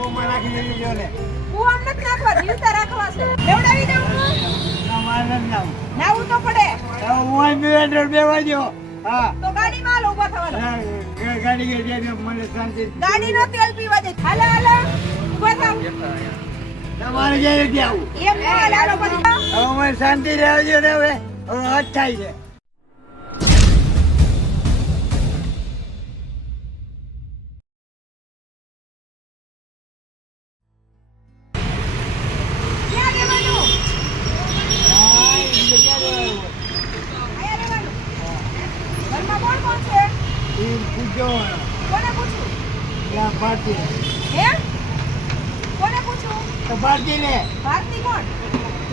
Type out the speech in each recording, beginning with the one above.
કૂવામાં નાખી જો લે કુવામાં નથી નાખવા જીવતા રાખવા છે. લેવડાવી દઉં? ના મારે નથી નાવું. નાવું તો પડે. હું બે હેઠળ બેવા દો હા. તો ગાડી માં ઊભા થવાનું. ગાડી ગઈ જાય મને શાંતિ. ગાડીનો તેલ પીવા દે. હાલે હાલે. ઊભા થાવ. તમારે નથી આવું. એમ ન પછી. હવે મને શાંતિ રહેજો ને હવે. હવે હદ થાય છે.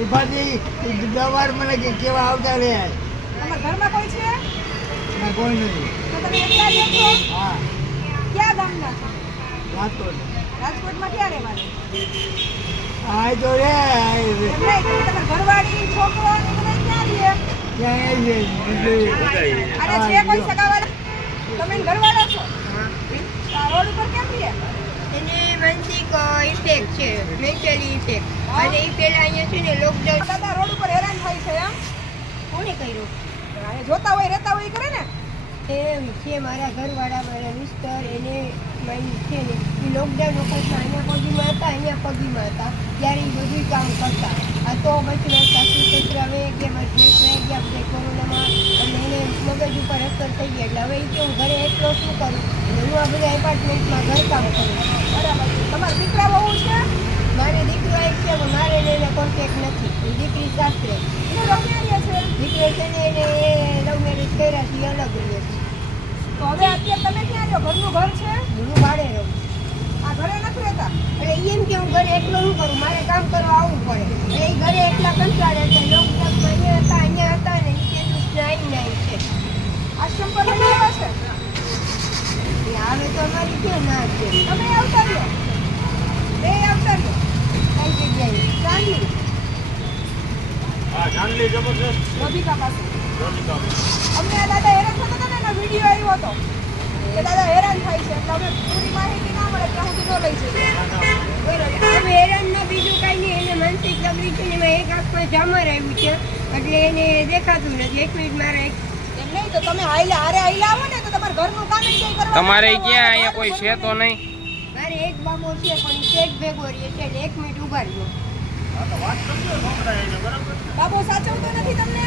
એ દવાર મને કે કેવા આવતા રે? તમારા ઘરમાં કોઈ છે? ના કોઈ નથી. તો તમે એકલા રહો છો હા. ક્યાં ગામના છો? વાતો રાજકોટમાં ક્યાં રહેવાનું આ તો રે આ તમે તમારા ઘરવાળી છોકરો ને ક્યાં રહે ત્યાં એ અને છે કોઈ સગાવાળા? તમે ઘરવાળા છો? રોડ ઉપર કેમ રહે એને માનસિક ઇફેક્ટ છે મેન્ટલી ઇફેક્ટ અને એ પેલા અહીંયા છે ને લોકડાઉન દાદા રોડ ઉપર હેરાન થાય છે એમ? કોને કર્યું? આ જોતા હોય રહેતા હોય કરે ને? એ છે મારા ઘરવાળા મારા મિસ્ટર એને મારી છે ને એ લોકડાઉન વખતમાં અહીંયા પગીમાં હતા અહીંયા પગીમાં હતા. ત્યારે એ બધું કામ કરતા. આ તો પછી મારા સાસુ સસરા કે મારા ગયા બધા કોરોનામાં અને એને મગજ ઉપર અસર થઈ ગઈ એટલે હવે એ કે હું ઘરે એકલો શું કરું? એટલે હું આ બધા એપાર્ટમેન્ટમાં ઘરકામ કરું. બરાબર. તમારા દીકરા બહુ છે? મારે દીકરો એક છે પણ મારે એને કોન્ટેક્ટ નથી. દીકરી છે? દીકરો છે ને એને એ લવ મેરેજ કર્યા છે અલગ રહે છે. તો હવે અત્યારે તમે ક્યાં રહો ઘરનું ઘર છે? હું ભાડે રહું. આ ઘરે નથી રહેતા? એટલે એમ કે હું ઘરે એકલો શું કરું? મારે કામ કરવા આવવું પડે. એટલે એ ઘરે એકલા કંટાળે એટલે લોકડાઉનમાં અહીંયા હતા અહીંયા હતા ને એ કે નાઈ નાઈ છે આશ્રમ પર લઈ આવ્યા છે? એ આવે તો અમારી ક્યાં ના છે તમે આવતા રહ્યો? બે આવતા રહ્યો? કઈ જગ્યાએ? હા જાનલી પાસે. અમને આ દાદા હેરાન થતા હતા ને એનો વીડિયો આવ્યો હતો. કે દાદા હેરાન થાય છે એટલે અમે પૂરી માહિતી ના મળે ત્યાં સુધી ન લઈ જઈએ બરાબર હવે હેરાન ના બીજું કાંઈ નહીં એને માનસિક તકલીફ છે એમાં એક આંખમાં ઝામર આવ્યું છે. એટલે એને દેખાતું નથી. એક મિનિટ મારે નહીં તો તમે હાઈલા હારે હાઈલા આવો ને તો તમારા ઘરનું કામ એન્જોય કરવા તમારે ક્યાં અહીંયા કોઈ છે તો નહીં? મારે એક બાબો છે પણ શેઠ ભેગો રહે છે એક મિનિટ ઊભા રહ્યો બાબો સાચવતો નથી તમને?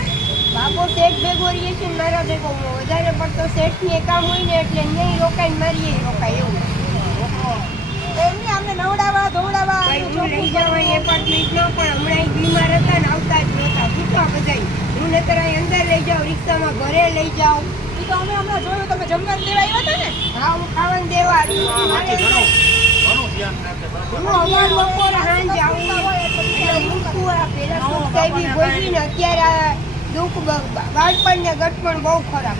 બાબો શેઠ ભેગો છે મારા ભેગો વધારે પડતો શેઠની એ કામ હોય ને એટલે નહીં રોકાય ને મારીએ રોકાય એવું. તો એમ નહીં અમને નવડાવવા ધોવડાવવા. એપાર્ટમેન્ટ ન પણ હમણાં ઈ બીમાર હતા ને આવતા જ નહોતા પૂછવા હું અહીં અંદર લઈ જાઓ રિક્ષામાં ઘરે લઈ જાઓ. તો અમે હમણાં જોયું તમે જમવાનું દેવા આવ્યા હતા ને? હા હું ખાવાનું દેવા આવી. આમાંથી ઘણું ઘણું ધ્યાન રાખે બરાબર. હું હવાર બપોર સાંજ આવું એટલે મૂકવું આ પેલા સુખ સાહેબી ભોગવી ને અત્યારે આ દુઃખ બાળપણ ને ગટપણ બહુ ખરાબ.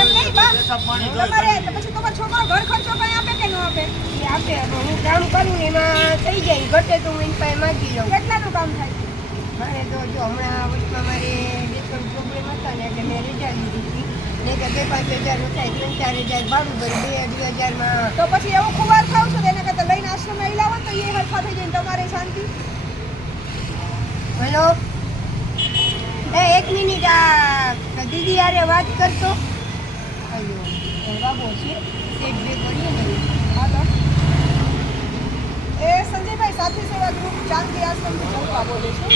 એમ નહીં બા તમારે પછી તમારો છોકરો ઘર ખર્ચો કઈ આપે કે ન આપે? આપે. હું કામ કરું ને એમાં થઈ જાય. ઘટે તો હું એની પાસે માગી લઉં. કેટલાનું કામ થાય? મારે તો જો હમણાં વચમાં મારે બે ત્રણ પ્રોબ્લેમ હતા ને એટલે મેં રજા લીધી હતી. ને કે બે પાંચ હજાર થાય ત્રણ ચાર હજાર ભાડું ભરી બે અઢી હજારમાં તો પછી એવો ખુવાર થાવ છો તો એના કરતાં લઈને આશ્રમ આવી લાવો તો એ હરખા થઈ જાય તમારે શાંતિ. હેલો? એ એક મિનિટ આ દીદી યારે વાત કરતો. અયો બાબો છે. સેટ બે કરીએ ને હાલો એ સંજયભાઈ સાથી સેવા ગ્રુપ આશ્રમથી બોલું છું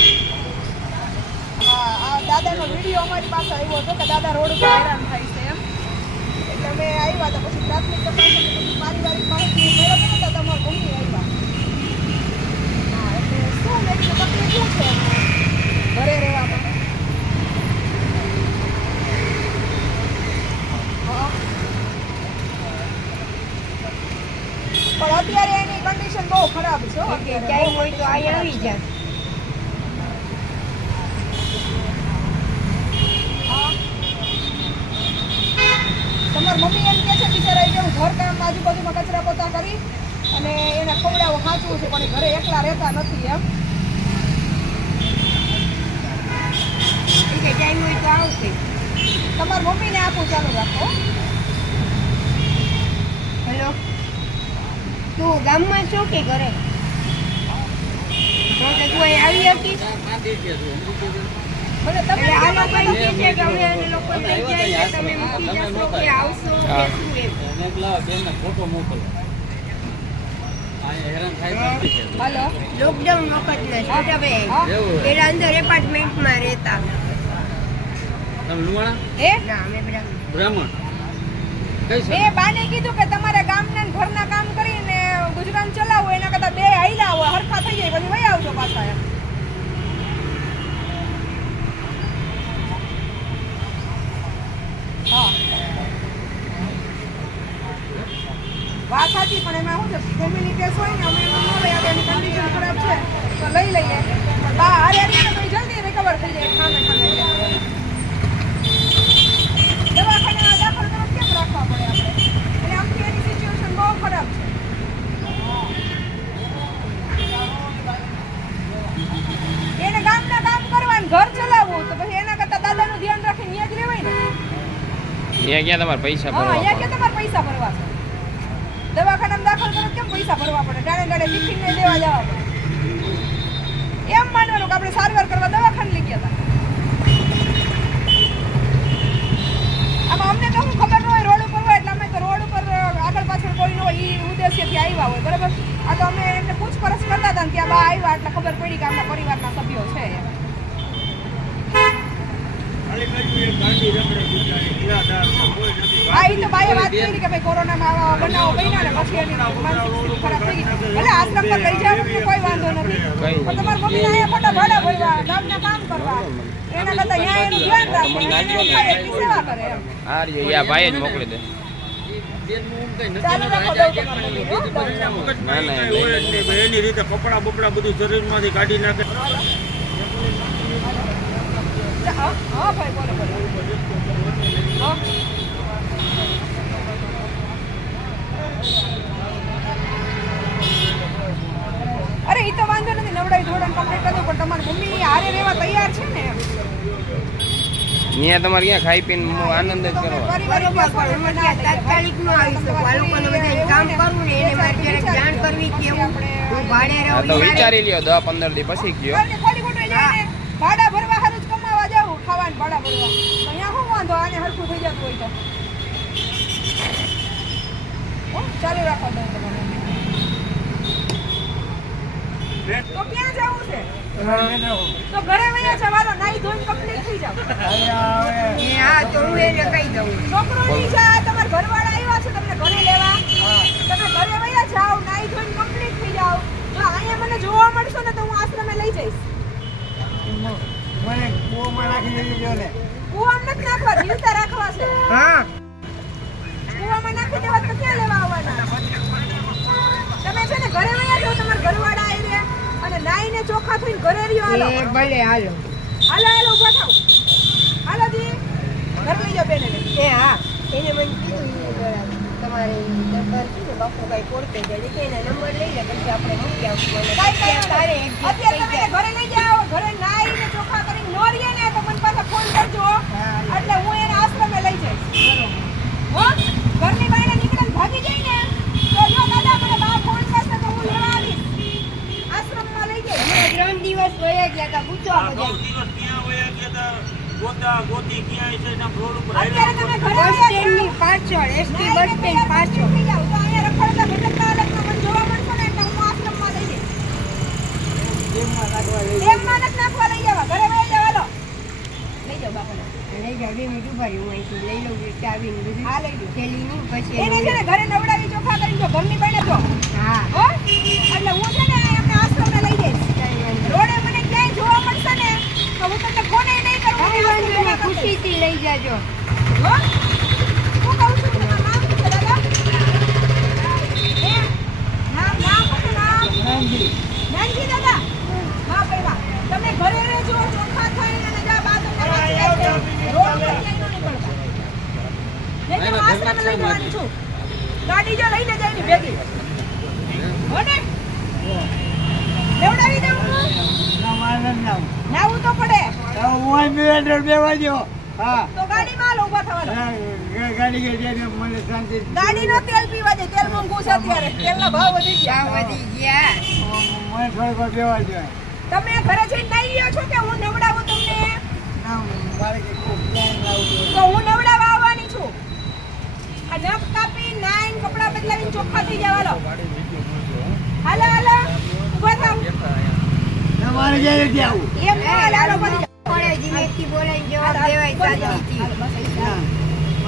આ દાદાનો વીડિયો અમારી પાસે આવ્યો હતો કે દાદા રોડ ઉપર થાય છે એમ એટલે અમે આવ્યા હતા પછી પ્રાથમિક તપાસ અને પછી માહિતી મેળવી હતા તમારા મમ્મી આવ્યા હા એટલે શું મેં તકલીફ શું છે? ઘરે રહેવામાં હા. પણ અત્યારે એની કન્ડિશન બહુ ખરાબ છે કે. ક્યાંય હોય તો અહીંયા આવી જાય. તમારી મમ્મી એમ કહે છે બિચારા કે હું ઘર કામ આજુબાજુમાં કચરા પોતા કરી અને એને ખવડાવવું સાચવું છે પણ ઘરે એકલા રહેતા નથી એમ એ કે ટાઈમ હોય તો આવશે તમારી મમ્મીને આપું ચાલુ રાખો તું ગામમાં છો કે ઘરે? તો કે તું અહીં આવી હતી લોકડાઉન હા. અંદર એપાર્ટમેન્ટમાં રહેતા. બ્રાહ્મણ. એ બાને કીધું કે તમારા ગામના ઘરના કામ કરીને ગુજરાન ચલાવો એના કરતા બે હાઈલા હોય હરખા થઈ જાય પછી વહી આવજો પાછા એમ હા વાત સાચી પણ એમાં શું છે ફેમિલી કેસ હોય ને અમે એમાં ન લઈએ એની કન્ડિશન ખરાબ છે તો લઈ લઈએ પણ બા હારે રહીએ ને તો ઈ જલ્દી રિકવર થઈ જાય ખામે ખામે દવાખાને દાખલ કરવા કેમ રાખવા પડે આપણે એટલે આમથી એની સિચ્યુએશન બહુ ખરાબ છે એને ગામના કામ કરવાનું ઘર ચલાવવું તો પછી એના કરતા દાદાનું ધ્યાન રાખીને ન્યા જ રહેવાય ને ત્યાં ક્યાં તમારે પૈસા હા અહીંયા ભરવા તમારે પૈસા ભરવા છે? દવાખાનામાં દાખલ કરો કેમ પૈસા ભરવા પડે? ડાળે ડાળે ટિફિન ને દેવા જવા પડે. એમ માનવાનું કે આપણે સારવાર કરવા દવાખાને લઈ ગયા હતા. આમાં અમને તો શું ખબર ન હોય રોડ ઉપર હોય એટલે અમે તો રોડ ઉપર આગળ પાછળ કોઈ ન હોય એ ઉદ્દેશ્યથી આવ્યા હોય બરાબર? આ તો અમે એમને પૂછપરછ કરતા હતા ત્યાં બા આવ્યા એટલે ખબર પડી કે આપણા પરિવારના સભ્યો છે એમ હા એ તો બાએ વાત કરી કે ભાઈ કોરોનામાં આવા બનાવો બન્યા ને પછી એની માનસિક સ્થિતિ ખરાબ થઈ ગઈ. એટલે આશ્રમ પર લઈ જાવ કોઈ વાંધો નથી. પણ તમારા મમ્મીને અહીંયા ખોટા ભાડા ભરવા ગામના કામ કરવા. એના કરતા અહીંયા એનું ધ્યાન રાખે એને એટલી સેવા કરે એમ. આ યા ભાઈ જ મોકલી દે. ના ના. એની રીતે કપડા બપડા બધું શરીરમાંથી કાઢી નાખે. હા હા ભાઈ બોલો બોલો અરે એ તો વાંધો નથી નવડાઈ ધોરણ કમ્પ્લીટ કરી દઉં પણ તમારી મમ્મી હારે રહેવા તૈયાર છે ને? ત્યાં તમારે ક્યાં ખાઈ પીને આનંદ જ કરો તાત્કાલિક નો આવી શકો આ લોકોને બધાને કામ કરવું ને એને મારે ક્યારેક જાણ કરવી કે હું ભાડે રહું તો વિચારી લ્યો દસ પંદર દી પછી ગયો. ભાડા ભરવા હારું જ કમાવા જાવું ભાડા ભરવા. તો અહીંયા શું વાંધો? આને હરખું થઈ જતું હોય તો. ચાલુ રાખો દઉં તમારે તો ક્યાં જવું છે? તો ઘરે વયા જવાનો નાઈ ધોઈને કમ્પ્લીટ થઈ જાવ હા તો હું એને કહી દઉં. છોકરો ની જા તમારા ઘરવાળા આવ્યા છે તમને ઘરે લેવા. તમે ઘરે વયા જાવ નાઈ ધોઈને કમ્પ્લીટ થઈ જાઓ જો અહીંયા મને જોવા મળશો ને તો હું આશ્રમે લઈ જઈશ મને કૂવામાં નાખી દેજો ને કુવામાં નથી નાખવા જીવતા રાખવા છે. હા. કુવામાં નાખી દેવા તો ક્યાં લેવા આવવાના? તમે છે ને ઘરે વયા જાઓ તમારા ઘરવાળા આવી રહ્યા અને નાઈને ચોખ્ખા થઈને ઘરે રહ્યો હાલો. એ ભલે હાલો. હાલો હાલો ઊભા થાવ. હાલો જી. ઘર લઈ જાઓ બેને. એ હા એને મને કીધું. તમારે નંબર છે ને બાપુ ભાઈ જાય એટલે એના નંબર લઈ લે પછી આપણે મૂકી આવશું. અત્યારે તમે જાય. ઘરે લઈ જાઓ ઘરે નાઈને દિવસ વયા ગયા હતા પૂછો આ બધા અત્યારે તમે ઘરે બસ વયા સ્ટેન્ડની. પાછળ એસટી બસ સ્ટેન્ડ પાછળ તો અહીંયા રખડતા ભટકતા હાલતમાં મને જોવા મળશો ને એટલે હું આશ્રમમાં લઈ જઈશ ડેમમાં નથી નાખવા લઈ જવા ઘરે વયા જાઓ હાલો લઈ જાઓ બાપાને લઈ જાવ બે મિનિટ ઊભા રહી હું લઈ લઉં એટલે આવીને બધું. હા લઈ લો થેલી ની પછી એને છે ને ઘરે નવડાવી ચોખા કરી જો ઘરની બને જો. હા. હો? એટલે હું છે ને એમને આશ્રમે લઈ જઈશ. રોડે મને ક્યાંય જોવા મળશે ને તો હું તમને ફોને નહીં કરું ખુશીથી લઈ જાજો. હું કહું છું તમારું નામ શું છે દાદા હે? નામ નામ શું નામ નાનજી દાદા હા પહેલા તમે ઘરે રહેજો ચોખા થઈને અને જા બા તમને વાંચી આપશે. રોડ ઉપર ક્યાંય ન નીકળતા. નહીં છું. ગાડી જો લઈને જાય એની ભેગી. હો લેવડાવી દઉં નાવું તો પડે. હું બેવા દો હા તો ગાડીમાં લો ઊભા થવાના. ગાડી ગઈ ત્યારે મને શાંતિ ગાડીનો તેલ પીવા દે. તેલ મોંઘું છે અત્યારે. તેલના ભાવ વધી ગયા. ભાવ વધી ગયા. મને થોડીક બેવા જોઈએ તમે ઘરે જઈને નાઈ લ્યો છો કે હું નવડાવું તમને? ના મારે કે પ્લાન તો હું નવડાવવા આવવાની છું આ નખ કાપી નાઈન કપડાં બદલાવીને ચોખ્ખા થઈ જાવ હાલો. હાલો હાલો. ઊભા થાવ. તમારે મારે ક્યારે આવું. એમ ન હાલો બધી પડે ધીમેથી બોલાવીને જવાબ દેવાય જાઓ.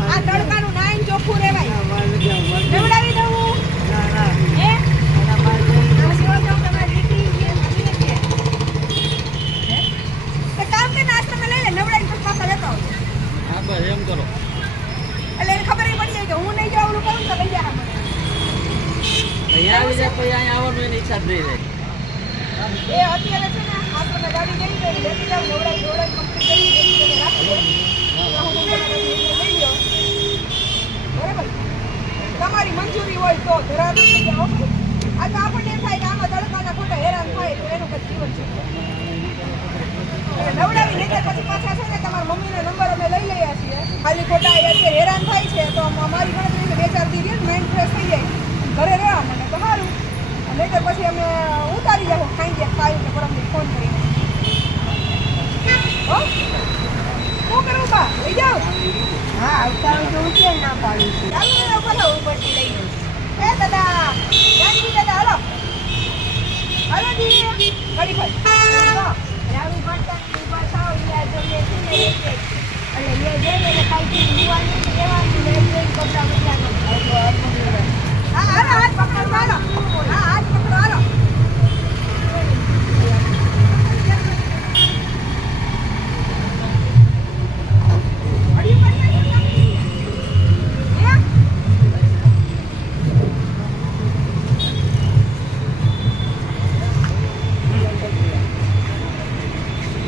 આ તડકાનું નાઈન ચોખ્ખું રહેવાય. નથી નવડાવી દઉં ના, ના. હે ના, મારે ક્યારે- આ સેવા જાઉં તમારી દીકરી છે, નથી નથી. હે? તો કામ કરીને આશ્રમે લઈ લે નવડાવીને પછી પાછા લેતા આવજો. હા બસ એમ કરો એટલે એને ખબર ય પડી જાય કે હું નહીં જવાનું કરું તો લઈ જા મને અહીંયા આવી જાય પછી અહીંયા આવવાનું એની ઈચ્છા જ નહીં રહે. એ અત્યારે છે ને આશ્રમે ગાડી ગઈ લેતી જાવ નવડાવી નવડાવી કમ્પ્લીટ કરી જગ્યાએ રાખી તમારી મંજૂરી હોય તો ધરાવ આ તો આપણને થાય કે આમાં તડકાના ખોટા હેરાન થાય, તો એનું પછી જીવન છે. નવડાવી નહીં પછી પાછા છે ને, તમારા મમ્મીનો નંબર અમે લઈ લઈએ છીએ. ખાલી ખોટા અત્યારે હેરાન થાય છે, તો અમ- અમારી ગણતરી બે ચાર દિવસ માઇન્ડ ફ્રેશ થઈ જાય. ઘરે રહેવા મને તો સારું. નહીં તો પછી અમે ઉતારી જાવ ખાઈ ગયા ખાઈ કે પરમ ફોન કરીને. હો? શું કરું બા? લઈ જાઓ. હા આવતા તો હું ના પાડું. છું ચાલો ભલે ઉપરથી લઈ લઉં એ દાદા જાનકી દાદા હલો. હલો જી ઘડી ભાઈ રાવી પડતા ઊભા થાવ યા તમને છે. એટલે બે જઈને કાંઈ. જોવાનું લેવાનું લઈ કપડાં બદલાવાનું હાથ પકડવાનો. હાથ પકડો હાલો હળી પડી ગઈ હે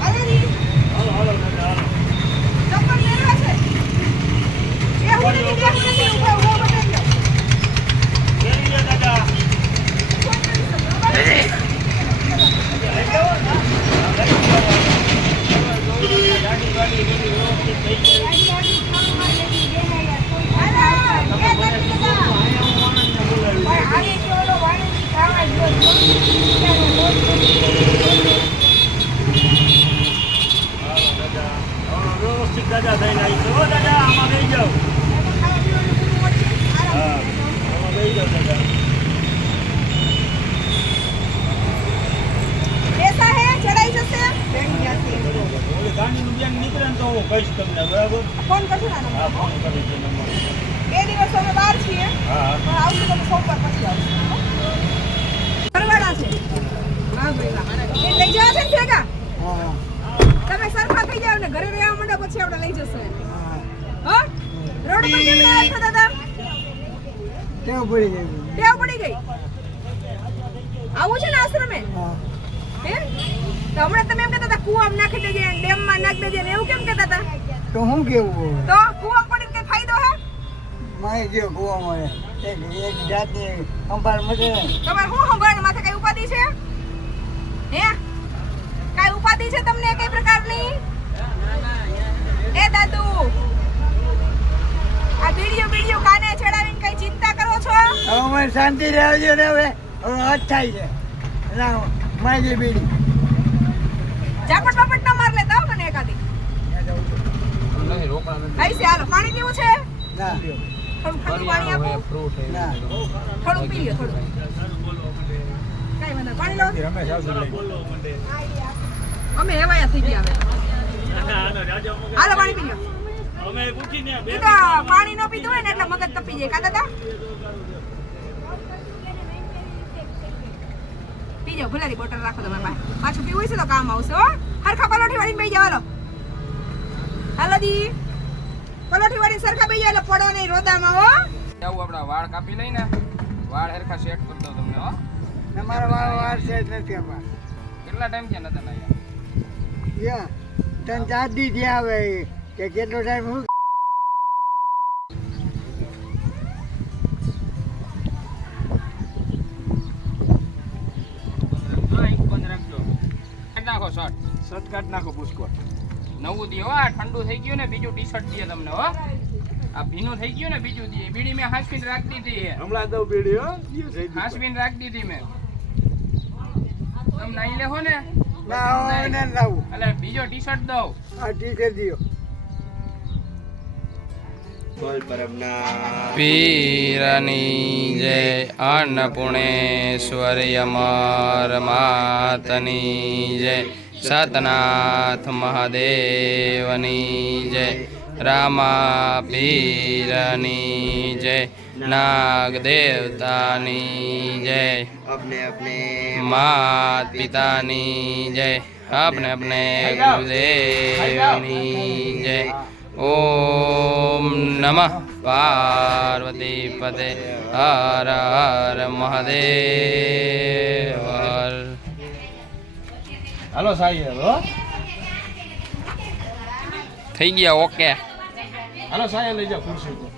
હાલો જી ચપ્પલ પહેરવા છે એ હું નથી બે હું નથી ઊભા ઊભા બતાવી દો વ્યવસ્થિત દાદા થઈને આવી છો દાદા આમાં બેસી જાઓ હા આમાં બેસી જાઓ દાદા પૈસા હે ચડાઈ જશે ઓલી ગાડીનું બેન નીકળે ને તો હું કહીશ તમને બરાબર ફોન કરજો ને આનો. હા ફોન કરી છે નંબર બે દિવસ અમે બહાર છીએ હા પણ આવશું તમે સોમવાર પછી આવશું પરવાડા છે હા ભાઈ વાહ. એ લઈ જવા છે ને ભેગા હા, તમે સરખા થઈ જાવ ને ઘરે રહેવા માંડો પછી આપણે લઈ જશું એને. હા. દાદા? ટેવ પડી ગઈ ટેવ પડી ગઈ? આવું છે ને આશ્રમે? હા. તો હમણાં તમે એમ કહેતા હતા કુવામાં નાખી દેજે ડેમમાં નાખી દેજે એવું કેમ કહેતા હતા? તો હું કેવું? તો કુવામાં પડીને કઈ ફાયદો હે? મારે ગયો કૂવા મળે. એક એક જાતની સંભાળ મળે તમારે શું સંભાળ માથે કઈ ઉપાધિ છે? હે કઈ ઉપાધિ છે તમને કઈ પ્રકારની એ દાદુ આ બીડીઓ બીડીઓ કાને ચડાવીને કઈ ચિંતા કરો છો મને શાંતિ રહેજો ને હવે. હવે હદ થાય છે. લાવો મારી બીડી. ઝાપટ બાપટ ના માર લેતા હો મને એકાદી. આઈ છે હાલો પાણી પીવું છે? ના. થોડું ઠંડુ પાણી આપો. થોડું પી લ્યો થોડું. કઈ વાંધો પાણી લો. રમેશ આવશે લઈ અમે હેવાયા થઈ ગયા હવે. આનો રાજા મગજ હાલો પાણી પી લો. અમે પૂછીને બે એ તો પાણી નો પીધું હોય ને એટલે મગજ તપી જાય. કા દાદા? પી જાવ ભલે બોટલ રાખો તમારા પાસે. પાછું પીવું છે તો કામ આવશે હો. હરખા પલોઠી વાળી બેસી જાઓ હાલો. દી. પલોઠી વાળી સરખા બેસી એટલે પડો નહીં રોદામાં હો. આવું આપણા વાળ કાપી લઈને. વાળ હરખા સેટ કરી દો તમને હો. તમારા વાર વાળ છે જ નથી અમારે. કેટલા ટાઈમ થયા નતા લાયા યા તન ચાર દી થયા હવે કે કેટલો ટાઈમ હું કાઢી નાખો શર્ટ નાખો પુષ્કળ. નવું દે આ ઠંડુ થઈ ગયું ને બીજું ટી શર્ટ દે તમને હો. આ ભીનું થઈ ગયું ને બીજું દે. બીડી મેં હાંસવીને રાખી દીધી હે. હમણાં દઉં બીડી હો. હાંસવીને રાખી દીધી મેં. તમે નાઈ લેહો ને. ના ને લાવું. એટલે બીજો ટી શર્ટ દઉં. આ ટી કરી દો પીરની જય અન્નપૂર્ણેશ્વરી અમર માતની જય. સતનાથ મહાદેવની જય રામાપીરની જય નાગ દેવતાની જય અપને અપને માત પિતાની જય અપને અપને ગુરુદેવની જય ઓમ નમઃ પાર્વતી પદે હર હર મહાદેવ હાલો સાહેબ હો થઈ ગયા ઓકે હાલો સાહેબ લઈ જાઓ ખુરશી ઉપર